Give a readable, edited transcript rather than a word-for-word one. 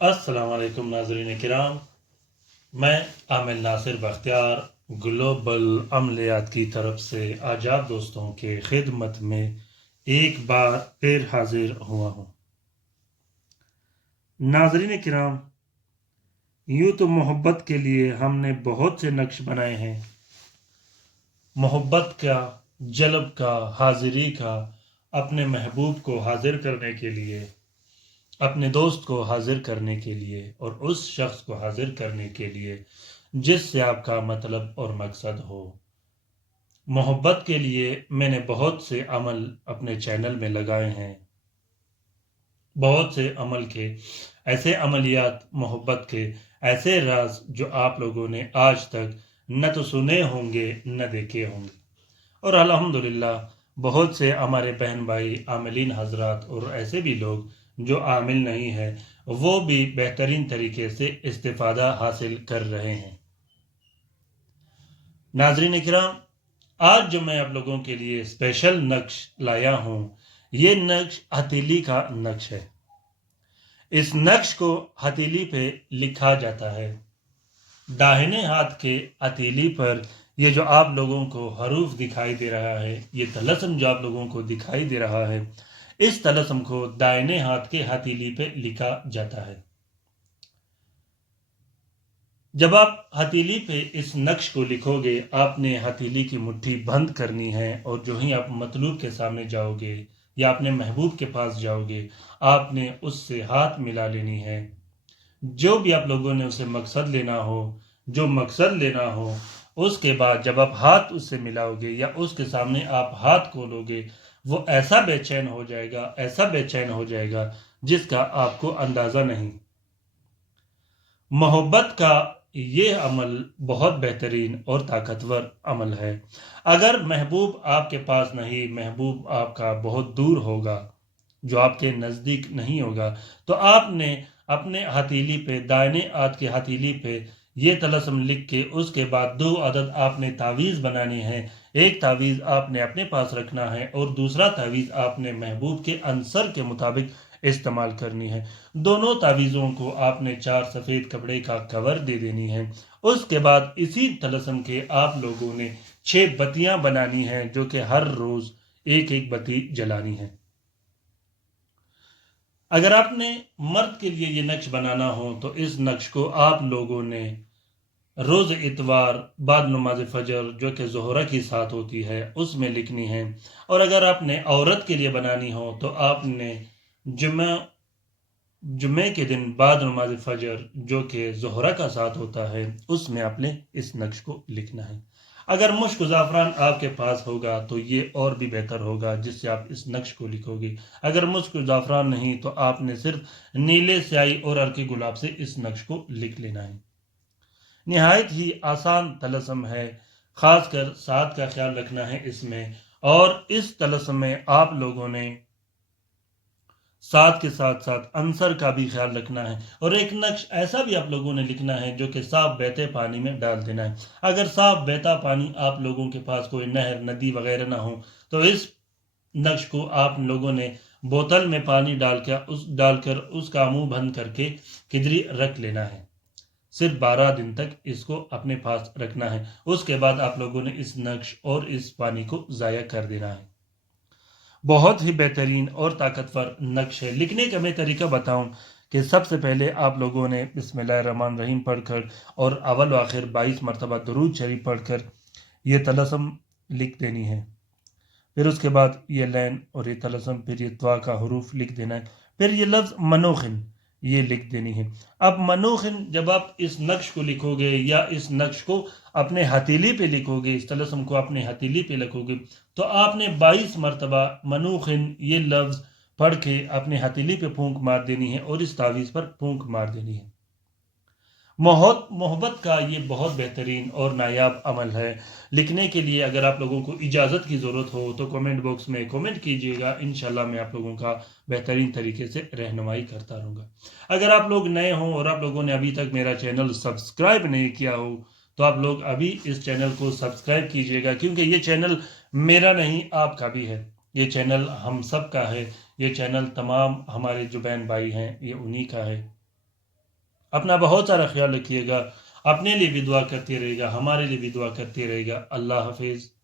अस्सलाम वालेकुम नाज़रीन किराम। मैं आमिर नासिर बख्तियार ग्लोबल अमलियात की तरफ से आज आप दोस्तों के खिदमत में एक बार फिर हाजिर हुआ हूँ। नाज़रीन किराम, यूँ तो मोहब्बत के लिए हमने बहुत से नक्श बनाए हैं। मोहब्बत का, जलब का, हाजिरी का, अपने महबूब को हाजिर करने के लिए, अपने दोस्त को हाजिर करने के लिए और उस शख्स को हाजिर करने के लिए जिससे आपका मतलब और मकसद हो। मोहब्बत के लिए मैंने बहुत से अमल अपने चैनल में लगाए हैं। बहुत से अमल के ऐसे अमलियात, मोहब्बत के ऐसे राज जो आप लोगों ने आज तक न तो सुने होंगे न देखे होंगे। और अल्हम्दुलिल्लाह बहुत से हमारे बहन भाई आमिलीन हजरात और ऐसे भी लोग जो आमिल नहीं है वो भी बेहतरीन तरीके से इस्तिफादा हासिल कर रहे हैं। नाज़रीन इकराम, आज जो मैं आप लोगों के लिए स्पेशल नक्श लाया हूँ, ये नक्श हथेली का नक्श है। इस नक्श को हथेली पे लिखा जाता है। दाहिने हाथ के हथेली पर ये जो आप लोगों को हरूफ दिखाई दे रहा है, ये तलस्म जो आप लोगों को दिखाई दे रहा है, इस तलस्म को दाहिने हाथ के हथेली पे लिखा जाता है। जब आप हथेली पे इस नक्श को लिखोगे, आपने हथेली की मुट्ठी बंद करनी है और जो ही आप मतलूब के सामने जाओगे या अपने महबूब के पास जाओगे, आपने उससे हाथ मिला लेनी है। जो भी आप लोगों ने उसे मकसद लेना हो, जो मकसद लेना हो, उसके बाद जब आप हाथ उससे मिलाओगे या उसके सामने आप हाथ खोलोगे, वो ऐसा बेचैन हो जाएगा, ऐसा बेचैन हो जाएगा जिसका आपको अंदाज़ा नहीं। मोहब्बत का ये अमल बहुत बेहतरीन और ताकतवर अमल है। अगर महबूब आपके पास नहीं, महबूब आपका बहुत दूर होगा, जो आपके नज़दीक नहीं होगा, तो आपने अपने हथेली पे, दाहिने हाथ की हथेली पे ये तलस्म लिख के उसके बाद 2 अदद आपने तावीज़ बनानी है। एक तावीज़ आपने अपने पास रखना है और दूसरा तावीज़ आपने महबूब के अंसर के मुताबिक इस्तेमाल करनी है। दोनों तावीज़ों को आपने 4 सफ़ेद कपड़े का कवर दे देनी है। उसके बाद इसी तलस्म के आप लोगों ने 6 बत्तियां बनानी है, जो कि हर रोज़ एक एक बत्ती जलानी है। अगर आपने मर्द के लिए ये नक्श बनाना हो तो इस नक्श को आप लोगों ने रोज़ इतवार बाद नमाज फजर, जो कि ज़ोहरा की साथ होती है, उसमें लिखनी है। और अगर आपने औरत के लिए बनानी हो तो आपने जुम्मे जुम्मे के दिन बाद नमाज फजर, जो कि ज़ोहरा का साथ होता है, उसमें आपने इस नक्श को लिखना है। अगर मुश्क ज़ाफ़रान आपके पास होगा तो ये और भी बेहतर होगा, जिससे आप इस नक्श को लिखोगे। अगर मुश्क ज़ाफ़रान नहीं तो आपने सिर्फ नीले स्याही और हल्के गुलाब से इस नक्श को लिख लेना है। निहायत ही आसान तलस्म है, खासकर साथ का ख्याल रखना है इसमें। और इस तलस्म में आप लोगों ने साथ के साथ साथ अंसर का भी ख्याल रखना है। और एक नक्श ऐसा भी आप लोगों ने लिखना है जो कि साफ बहते पानी में डाल देना है। अगर साफ बहता पानी आप लोगों के पास कोई नहर, नदी वगैरह ना हो तो इस नक्श को आप लोगों ने बोतल में पानी डालकर उसका मुंह बंद करके किधरी रख लेना है। सिर्फ 12 दिन तक इसको अपने पास रखना है। उसके बाद आप लोगों ने इस नक्श और इस पानी को ज़ाया कर देना है। बहुत ही बेहतरीन और ताकतवर नक्श है। लिखने का मैं तरीका बताऊं कि सबसे पहले आप लोगों ने बिस्मिल्लाहिर्रहमानिर्रहीम पढ़कर और अव्वल व आखिर 22 मरतबा दुरूद शरीफ पढ़कर ये तलस्म लिख देनी है। फिर उसके बाद ये लैन और ये तलस्म, फिर ये त्वा का हरूफ लिख देना है। फिर ये लफ्ज़ मनोखिन ये लिख देनी है। अब मनोखिन जब आप इस नक्श को लिखोगे या इस नक्श को अपने हथेली पे लिखोगे, इस तलस्म को अपने हथेली पे लिखोगे, तो आपने 22 मरतबा मनोखिन ये लफ्ज़ पढ़ के अपने हथेली पे फूंक मार देनी है और इस तावीज़ पर फूंक मार देनी है। मोहब्बत का ये बहुत बेहतरीन और नायाब अमल है। लिखने के लिए अगर आप लोगों को इजाज़त की ज़रूरत हो तो कमेंट बॉक्स में कमेंट कीजिएगा। इंशाल्लाह मैं आप लोगों का बेहतरीन तरीके से रहनुमाई करता रहूँगा। अगर आप लोग नए हों और आप लोगों ने अभी तक मेरा चैनल सब्सक्राइब नहीं किया हो तो आप लोग अभी इस चैनल को सब्सक्राइब कीजिएगा, क्योंकि ये चैनल मेरा नहीं आपका भी है। ये चैनल हम सब का है। ये चैनल तमाम हमारे जो बहन भाई हैं ये उन्हीं का है। اپنا بہت سارا خیال رکھیے گا، اپنے لیے بھی دعا کرتے رہے گا، ہمارے لیے بھی دعا کرتے رہے گا۔ اللہ حافظ۔